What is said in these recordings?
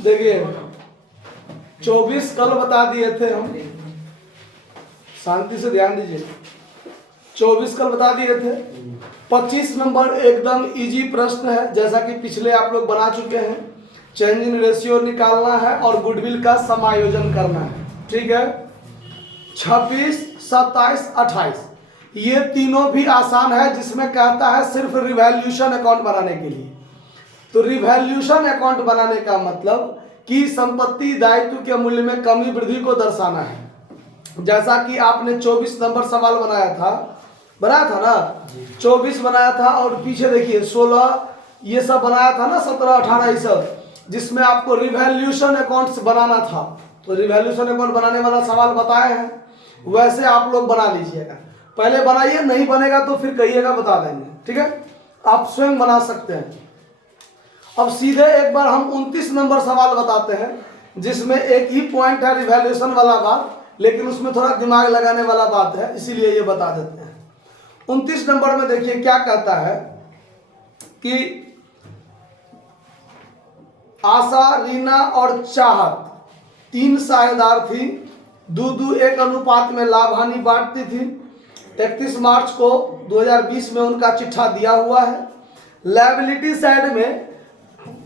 देखिए 24 कल बता दिए थे हम, शांति से ध्यान दीजिए। 24 कल बता दिए थे। 25 नंबर एकदम इजी प्रश्न है, जैसा कि पिछले आप लोग बना चुके हैं। चेंज इन रेशियो निकालना है और गुडविल का समायोजन करना है, ठीक है। 26, 27, 28 ये तीनों भी आसान है, जिसमें कहता है सिर्फ रिवैल्यूशन अकाउंट बनाने के लिए। तो रिवैल्यूशन अकाउंट बनाने का मतलब कि संपत्ति दायित्व के मूल्य में कमी वृद्धि को दर्शाना है। जैसा कि आपने 24 नंबर सवाल बनाया था ना, 24 बनाया था, और पीछे देखिए 16 ये सब बनाया था ना, 17, 18 ये सब, जिसमें आपको रिवैल्यूशन अकाउंट्स बनाना था। तो रिवैल्यूशन अकाउंट बनाने वाला सवाल बताए हैं, वैसे आप लोग बना लीजिएगा। पहले बनाइए, नहीं बनेगा तो फिर कहिएगा, बता देंगे, ठीक है। आप स्वयं बना सकते हैं। अब सीधे एक बार हम 29 नंबर सवाल बताते हैं, जिसमें एक ही पॉइंट है रिवैल्यूएशन वाला बात, लेकिन उसमें थोड़ा दिमाग लगाने वाला बात है, इसीलिए ये बता देते हैं। 29 नंबर में देखिए क्या कहता है कि आशा, रीना और चाहत 3 साझेदार थी, 2-1 अनुपात में लाभ हानि बांटती थी। 31 मार्च को 2020 में उनका चिट्ठा दिया हुआ है। लायबिलिटी साइड में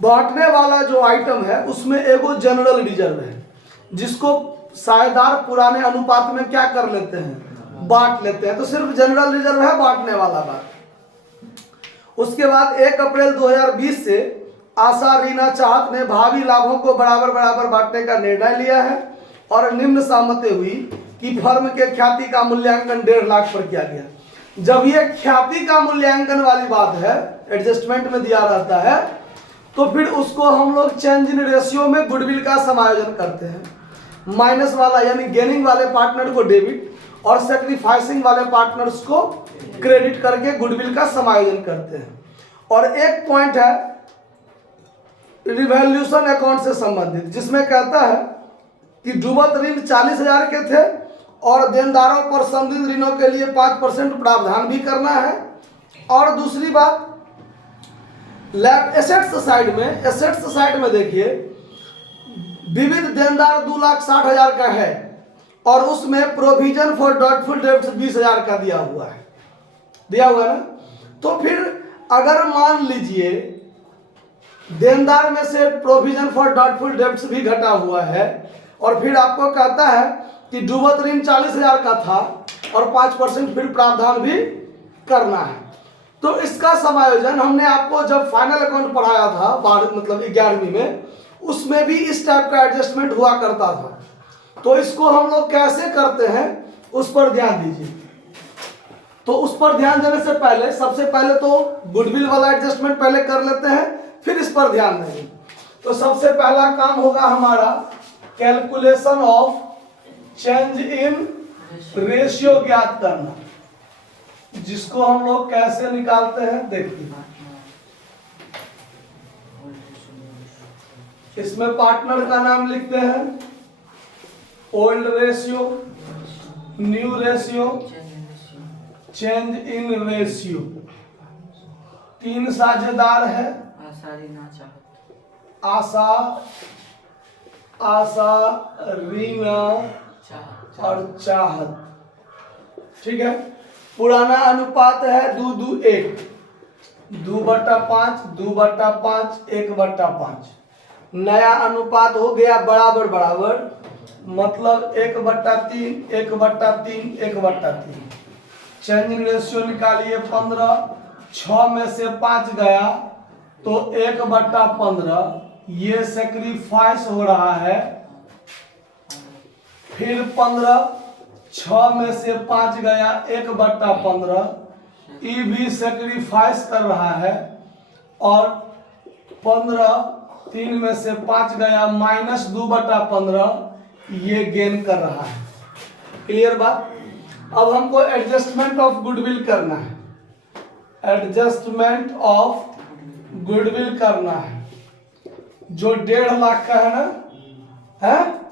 बांटने वाला जो आइटम है उसमें एगो जनरल रिजर्व है, जिसको साझेदार पुराने अनुपात में क्या कर लेते हैं, बांट लेते हैं। तो सिर्फ जनरल रिजर्व है बांटने वाला बात। उसके बाद 1 अप्रैल 2020 से आशा, रीना, चाहत ने भावी लाभों को बराबर बराबर बांटने का निर्णय लिया है और निम्न सहमति हुई कि फर्म के ख्याति का मूल्यांकन 1.5 लाख पर किया गया। जब ये ख्याति का मूल्यांकन वाली बात है, एडजस्टमेंट में दिया रहता है, तो फिर उसको हम लोग चेंज इन रेशियो में गुडविल का समायोजन करते हैं। माइनस वाला यानी गेनिंग वाले पार्टनर को डेबिट और सेक्रीफाइसिंग वाले पार्टनर्स को क्रेडिट करके गुडविल का समायोजन करते हैं। और एक पॉइंट है रिवैल्यूएशन अकाउंट से संबंधित, जिसमें कहता है कि डूबत ऋण 40,000 के थे और देनदारों पर संदिग्ध ऋणों के लिए 5% प्रावधान भी करना है। और दूसरी बात, एसेट्स साइड में देखिए विविध देनदार 2,60,000 का है और उसमें प्रोविजन फॉर डॉटफुल डेब्ट्स 20,000 का दिया हुआ है ना। तो फिर अगर मान लीजिए देनदार में से प्रोविजन फॉर डॉटफुल डेब्ट्स भी घटा हुआ है और फिर आपको कहता है कि डूबत ऋण 40,000 का था और 5% फिर प्रावधान भी करना है, तो इसका समायोजन हमने आपको जब फाइनल अकाउंट पढ़ाया था 11वीं में, उसमें भी इस टाइप का एडजस्टमेंट हुआ करता था। तो इसको हम लोग कैसे करते हैं उस पर ध्यान दीजिए। तो उस पर ध्यान देने से पहले सबसे पहले तो गुडविल वाला एडजस्टमेंट पहले कर लेते हैं, फिर इस पर ध्यान देंगे। तो सबसे पहला काम होगा हमारा calculation of change in ratio ज्ञात करना, जिसको हम लोग कैसे निकालते हैं देखिए। इसमें पार्टनर का नाम लिखते हैं, old ratio, new ratio, change in ratio. 3 साझेदार है, आशा, रीना और चाहत, ठीक है। पुराना अनुपात है 2-1, 2/5, 2/5, 1/5। नया अनुपात हो गया बराबर बराबर, मतलब 1/3, 1/3, 1/3। चेंज इन रेशियो निकालिए 15, 6 में से 5 गया तो 1/15, ये सेक्रीफाइस हो रहा है। फिर 15, 6 में से 5 गया 1/15, ये भी सेक्रीफाइस कर रहा है। और 15, 3 में से 5 गया -2/15, ये गेन कर रहा है। क्लियर बात। अब हमको एडजस्टमेंट ऑफ गुडविल करना है, एडजस्टमेंट ऑफ गुडविल करना है, जो 1.5 लाख का है ना, है।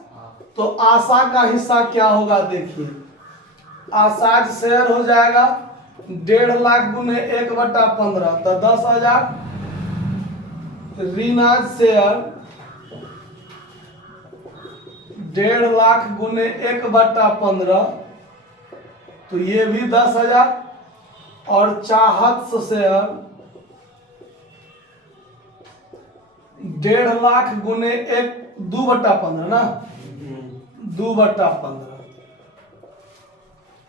तो आशा का हिस्सा क्या होगा देखिए, आशा शेयर हो जाएगा 1.5 लाख गुने 1/15 तो 10,000। रीना शेयर 1.5 गुने 1/15, तो ये भी 10,000। और चाहत शेयर 1.5 गुने 2/15 ना, 2/15।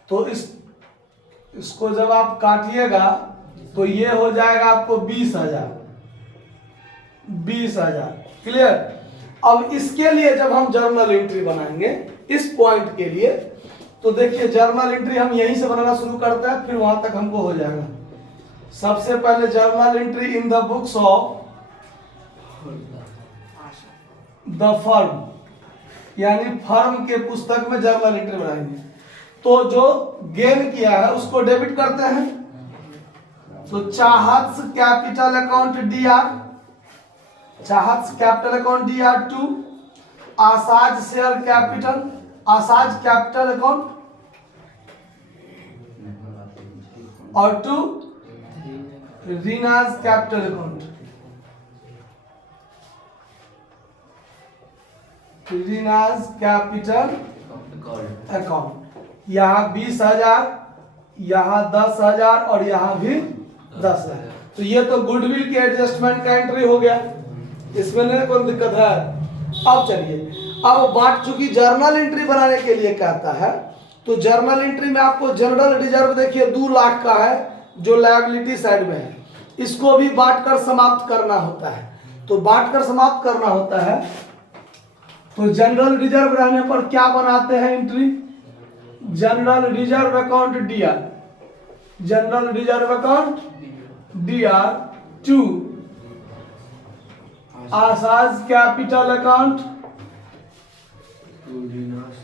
तो इसको जब आप काटिएगा तो ये हो जाएगा आपको 20,000। 20,000 क्लियर। अब इसके लिए जब हम जर्नल एंट्री बनाएंगे इस पॉइंट के लिए, तो देखिए जर्नल एंट्री हम यहीं से बनाना शुरू करते हैं, फिर वहां तक हमको हो जाएगा। सबसे पहले journal entry in the books of the firm, यानी फर्म के पुस्तक में जर्नल एंट्री बनाएंगे। तो जो गेन किया है उसको डेबिट करते हैं, तो Chahat capital account DR, Chahat capital account DR to Asa's share capital, Asa's capital account, और to Reena's capital account, Reena's capital account. यहाँ 20,000, यहाँ 10,000 और यहाँ भी 10,000। तो ये तो गुडविल के एडजस्टमेंट का एंट्री हो गया, इसमें नहीं कोई दिक्कत है। अब चलिए, अब बात चूंकि जर्नल एंट्री बनाने के लिए कहता है, तो जर्नल एंट्री में आपको जनरल रिजर्व देखिए 2 लाख का है जो लायबिलिटी साइड में है, इसको भी बांटकर समाप्त करना होता है। तो बांटकर समाप्त करना होता है, तो जनरल रिजर्व रहने पर क्या बनाते हैं entry, general reserve account DR, general reserve account DR to Asa's capital account,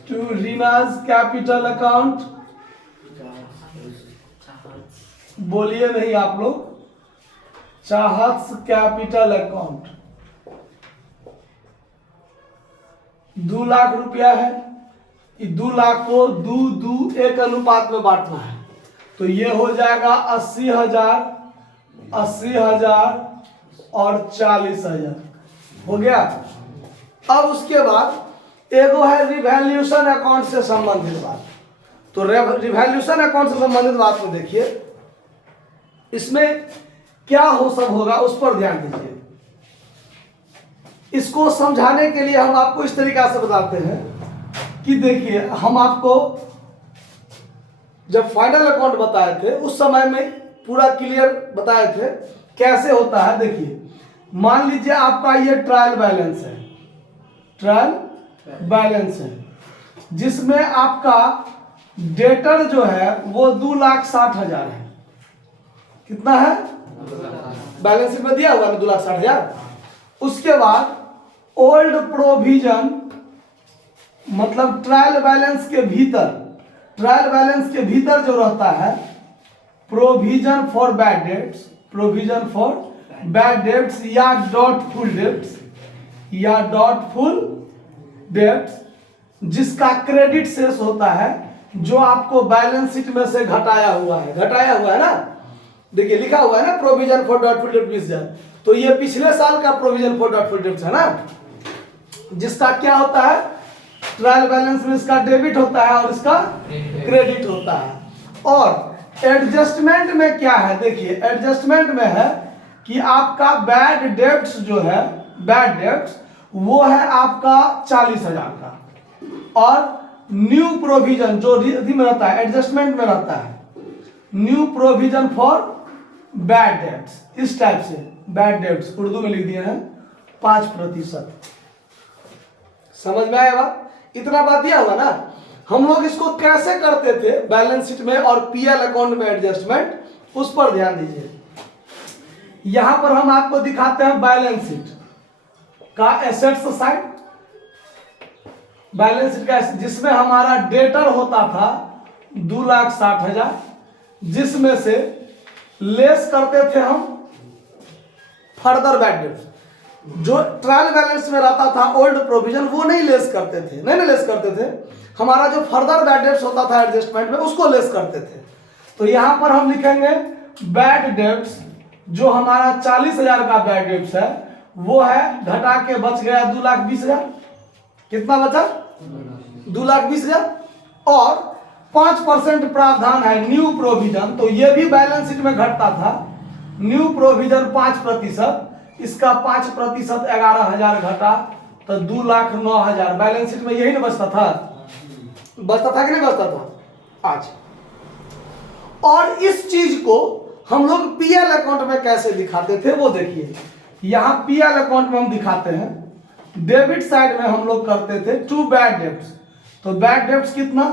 to Reena's capital account. बोलिए नहीं आप लोग, चाहत कैपिटल अकाउंट। 2 लाख रुपया है, 2 लाख को 2:1 अनुपात में बांटना है, तो ये हो जाएगा 80,000, 80,000 और 40,000 हो गया। अब उसके बाद एगो है रिवैल्यूशन अकाउंट से संबंधित बात। तो रिवैल्यूशन अकाउंट से संबंधित बात में देखिए इसमें क्या हो सब होगा उस पर ध्यान दीजिए। इसको समझाने के लिए हम आपको इस तरीका से बताते हैं कि देखिए, हम आपको जब फाइनल अकाउंट बताए थे उस समय में पूरा क्लियर बताए थे कैसे होता है। देखिए, मान लीजिए आपका ये ट्रायल बैलेंस है, ट्रायल बैलेंस है, जिसमें आपका डेटर जो है वो 2,60,000 है। कितना है? बैलेंस शीट में दिया हुआ है 2,60,000। उसके बाद ओल्ड प्रोविजन, मतलब ट्रायल बैलेंस के भीतर, ट्रायल बैलेंस के भीतर जो रहता है provision for bad debts, provision for bad debts या डॉटफुल डेट्स, या डॉटफुल डेट्स, जिसका क्रेडिट शेष होता है जो आपको बैलेंस शीट में से घटाया हुआ है, घटाया हुआ है ना। देखिए लिखा हुआ है ना प्रोविजन फॉर डॉटफुल डेट 20,000, तो ये पिछले साल का प्रोविजन फॉर डॉटफुल डेट्स है ना, जिसका क्या होता है ट्रायल बैलेंस में इसका डेबिट होता है और इसका क्रेडिट होता है। और एडजस्टमेंट में क्या है, देखिए एडजस्टमेंट में है कि आपका बैड डेट्स जो है, बैड डेट्स वो है आपका 40,000 का, और न्यू प्रोविजन जो में रहता है, एडजस्टमेंट में रहता है new provision for bad debts, इस टाइप से बैड डेट्स उर्दू में लिख दिए हैं 5%। समझ में आया बात? इतना बात दिया हुआ ना। हम लोग इसको कैसे करते थे बैलेंस शीट में और PL अकाउंट में एडजस्टमेंट, उस पर ध्यान दीजिए। यहां पर हम आपको दिखाते हैं बैलेंस शीट का एसेट्स साइड, बैलेंस शीट का, जिसमें हमारा डेटर होता था 2,60,000, जिसमें से लेस करते थे हम फर्दर बैड डेट्स। जो ट्रायल बैलेंस में रहता था ओल्ड प्रोविजन वो नहीं लेस करते थे, नहीं लेस करते थे, हमारा जो फर्दर बैड डेट्स होता था एडजस्टमेंट में उसको लेस करते थे। तो यहां पर हम लिखेंगे बैड डेट्स, जो हमारा 40,000 का बैड डेट्स है वो है, घटा के बच गया 2,20,000। कितना बचा? 2,20,000 और 5% प्रावधान है न्यू प्रोविजन, तो ये भी बैलेंस शीट में घटता था। न्यू प्रोविजन 5%, इसका 5% 11,000 घटा तो 2,09,000 बैलेंस शीट में यही ना बचता था कि नहीं बचता था आज। और इस चीज को हम लोग पीएल अकाउंट में कैसे दिखाते थे वो देखिए। यहां पीएल अकाउंट में हम दिखाते हैं, डेबिट साइड में हम लोग करते थे टू बैड डेब्ट्स, तो बैड डेब्ट्स कितना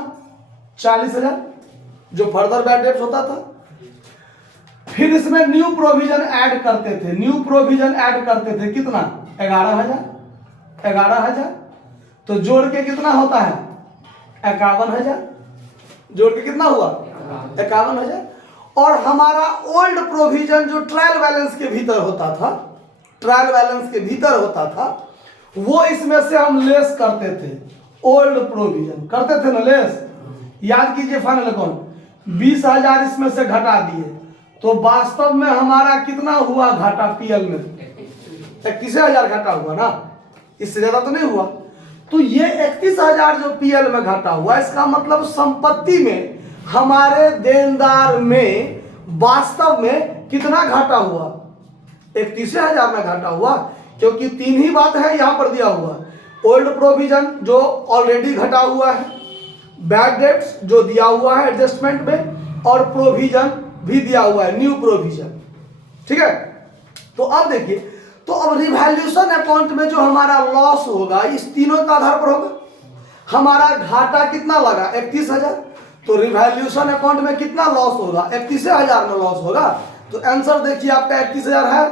40,000 जो फर्दर बैड डेब्ट्स होता था। फिर इसमें न्यू प्रोविजन ऐड करते थे, न्यू प्रोविजन ऐड करते थे कितना 11,000 तो जोड़ के कितना होता है 51,000, जोड़ के कितना हुआ 51,000। और हमारा ओल्ड प्रोविजन जो ट्रायल बैलेंस के भीतर होता था, ट्रायल बैलेंस के भीतर होता था, वो इसमें से हम लेस करते थे, ओल्ड प्रोविजन करते थे ना लेस। याद कीजिए फाइनल अकाउंट 20,000 इसमें से घटा दिए, तो वास्तव में हमारा कितना हुआ घाटा पीएल में 31,000 घाटा हुआ ना, इससे ज्यादा तो नहीं हुआ। तो ये 31,000 जो पीएल में घाटा हुआ, इसका मतलब संपत्ति में हमारे देनदार में वास्तव में कितना घाटा हुआ 31,000 में घाटा हुआ, क्योंकि तीन ही बात है यहां पर दिया हुआ। ओल्ड प्रोविजन जो ऑलरेडी घटा हुआ है, बैड डेब्ट्स जो दिया हुआ है एडजस्टमेंट में, और प्रोविजन भी दिया हुआ है न्यू प्रोविजन। ठीक है, तो अब देखिए, तो अब रिवैल्यूएशन अकाउंट में जो हमारा लॉस होगा इस तीनों का आधार पर होगा। हमारा घाटा कितना लगा 31,000, तो रिवैल्यूएशन अकाउंट में कितना लॉस होगा 31,000 में लॉस होगा। तो आंसर देखिए आपका 31,000 है,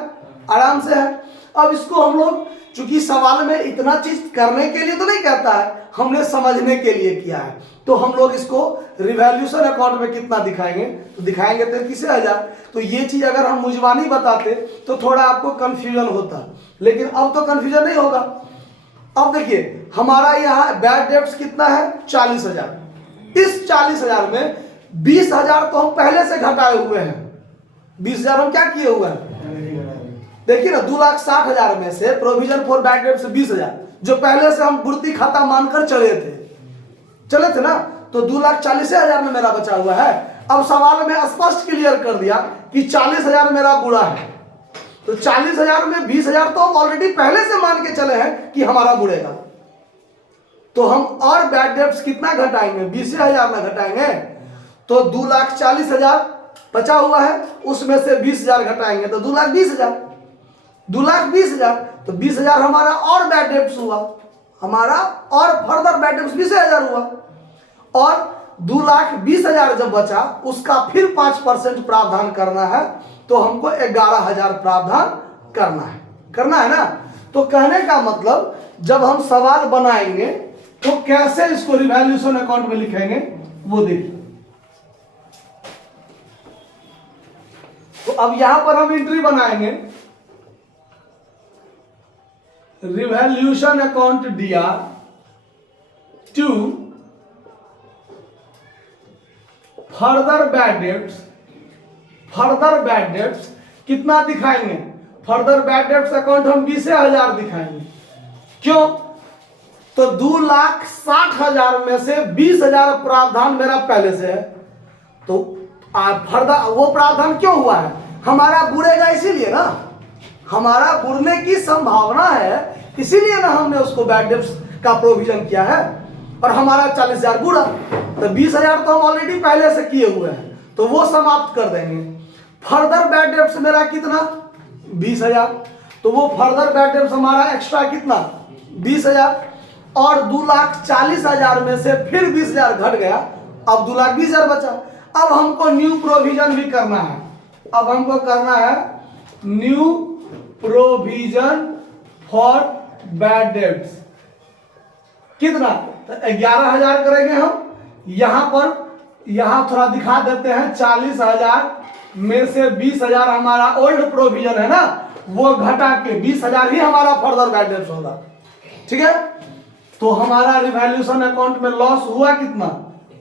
आराम से है। अब इसको हम लोग चूंकि सवाल में इतना चीज करने के लिए तो नहीं कहता है, हमने समझने के लिए किया है, तो हम लोग इसको रिवैल्यूएशन अकाउंट में कितना दिखाएंगे, तो दिखाएंगे 33,000। तो ये चीज अगर हम मुजबानी बताते तो थोड़ा आपको कंफ्यूजन होता, लेकिन अब तो कंफ्यूजन नहीं होगा। अब देखिए हमारा यहाँ बैड डेब्ट्स कितना है 40,000, इस 40,000 में 20,000 तो हम पहले से घटाए हुए हैं। 20,000 हम क्या किए हुए हैं, देखिए ना 2,60,000 में से प्रोविजन फॉर बैड डेब्ट्स 20,000 जो पहले से हम गुर्ती खाता मानकर चले थे ना, तो 2,40,000 में मेरा बचा हुआ है। अब सवाल में स्पष्ट क्लियर कर दिया कि 40,000 मेरा बुरा है, तो 40,000 में 20,000 तो हम ऑलरेडी पहले से मान के चले हैं कि हमारा बुड़ेगा, तो हम और बैड डेब्ट्स कितना घटाएंगे 20,000 में घटाएंगे, तो 2,40,000 बचा हुआ है, उसमें से 20,000 घटाएंगे तो 2,20,000, 2,20,000 तो 20,000 हमारा और बैड डेब्ट्स हुआ, हमारा और फर्दर बैड डेब्ट्स 20,000 हुआ, और 2,20,000 जब बचा उसका फिर 5% प्रावधान करना है, तो हमको 11,000 प्रावधान करना है ना। तो कहने का मतलब जब हम सवाल बनाएंगे तो कैसे इसको रिवैल्यूएशन अकाउंट में लिखेंगे वो देखिए। तो अब यहां पर हम एंट्री बनाएंगे, रिवैल्यूएशन अकाउंट दिया to further bad debts, further bad debts कितना दिखाएंगे, फर्दर बैड डेब्ट्स अकाउंट हम 20,000 दिखाएंगे। क्यों, तो 2,60,000 में से 20,000 प्रावधान मेरा पहले से है, तो फर्दर वो प्रावधान क्यों हुआ है, हमारा बुरेगा इसीलिए ना, हमारा बुरने की संभावना है इसीलिए ना हमने उसको बैड डेब्ट्स का प्रोविजन किया है, और हमारा 40,000 बुरा, तो 20,000 तो हम ऑलरेडी पहले से किए हुए हैं, तो वो समाप्त कर देंगे। फर्दर बैड डेब्ट्स मेरा कितना 20,000, तो वो फर्दर बैड डेब्ट्स हमारा एक्स्ट्रा कितना 20,000, और 2,40,000 में से फिर 20,000 घट गया, अब 2,20,000 बचा। अब हमको न्यू प्रोविजन भी करना है, अब हमको करना है new provision for bad debts कितना, तो 11,000 करेंगे हम। यहां पर यहां थोड़ा दिखा देते हैं, 40,000 में से 20,000 हमारा ओल्ड प्रोविजन है ना, वो घटा के 20,000 ही हमारा फर्दर बैड डेब्ट्स होगा। ठीक है, तो हमारा रिवैल्यूएशन अकाउंट में लॉस हुआ कितना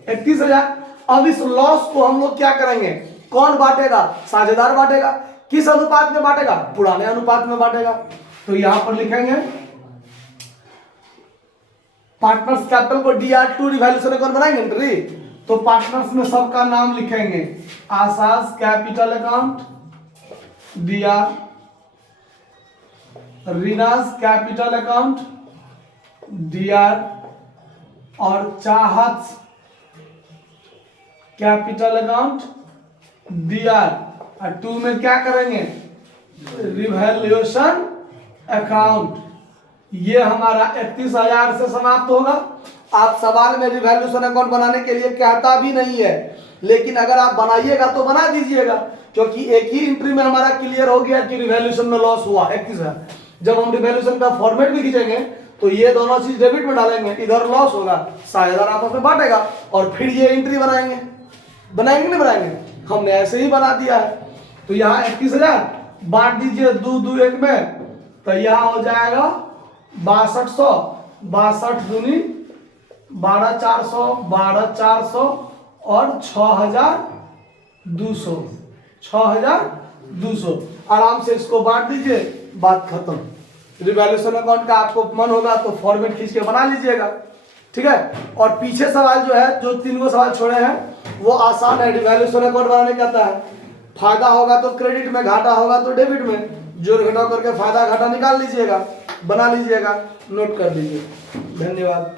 31,000। अब इस लॉस को हम लोग क्या करेंगे, कौन बांटेगा, साझेदार बांटेगा। किस अनुपात में बांटेगा, पुराने अनुपात में बांटेगा। तो यहां पर लिखेंगे पार्टनर्स कैपिटल को DR2 रिवैल्यूएशन अकाउंट बनाएंगे एंट्री, तो पार्टनर्स में सबका नाम लिखेंगे। Asa's capital account, DR, Reena's capital account, DR, और चाहत कैपिटल अकाउंट, DR, और 2 में क्या करेंगे, रिवैल्यूएशन अकाउंट। ये हमारा 31,000 से समाप्त होगा। आप सवाल में रिवैल्यूएशन अकाउंट बनाने के लिए कहता भी नहीं है, लेकिन अगर आप बनाइएगा तो बना दीजिएगा, क्योंकि एक ही एंट्री में हमारा क्लियर हो गया कि रिवैल्यूएशन में लॉस हुआ 31,000। जब हम रिवैल्यूएशन का फॉर्मेट भी खींचेंगे तो ये दोनों चीज डेबिट में डालेंगे, इधर लॉस होगा, 60,000 आपस में बांटेगा, और फिर ये एंट्री बनाएंगे। बनाएंगे नहीं बनाएंगे, हमने ऐसे ही बना दिया है। तो यहाँ 31,000 बांट दीजिए 2 2 1 में, तो यहाँ हो जाएगा 6200, 62 दूनी 12,400, 12,400 और 6,200, 6,200। आराम से इसको बांट दीजिए, बात खत्म। रिवैल्यूएशन अकाउंट का आपको मन होगा तो फॉर्मेट खींच के बना लीजिएगा, ठीक है। और पीछे सवाल जो है, जो 3 गो सवाल छोड़े हैं वो आसान है। रिवैल्यूएशन अकाउंट बनाने का आता है, फायदा होगा तो क्रेडिट में, घाटा होगा तो डेबिट में, जोड़ घटाव करके फायदा घाटा निकाल लीजिएगा, बना लीजिएगा, नोट कर लीजिए। धन्यवाद।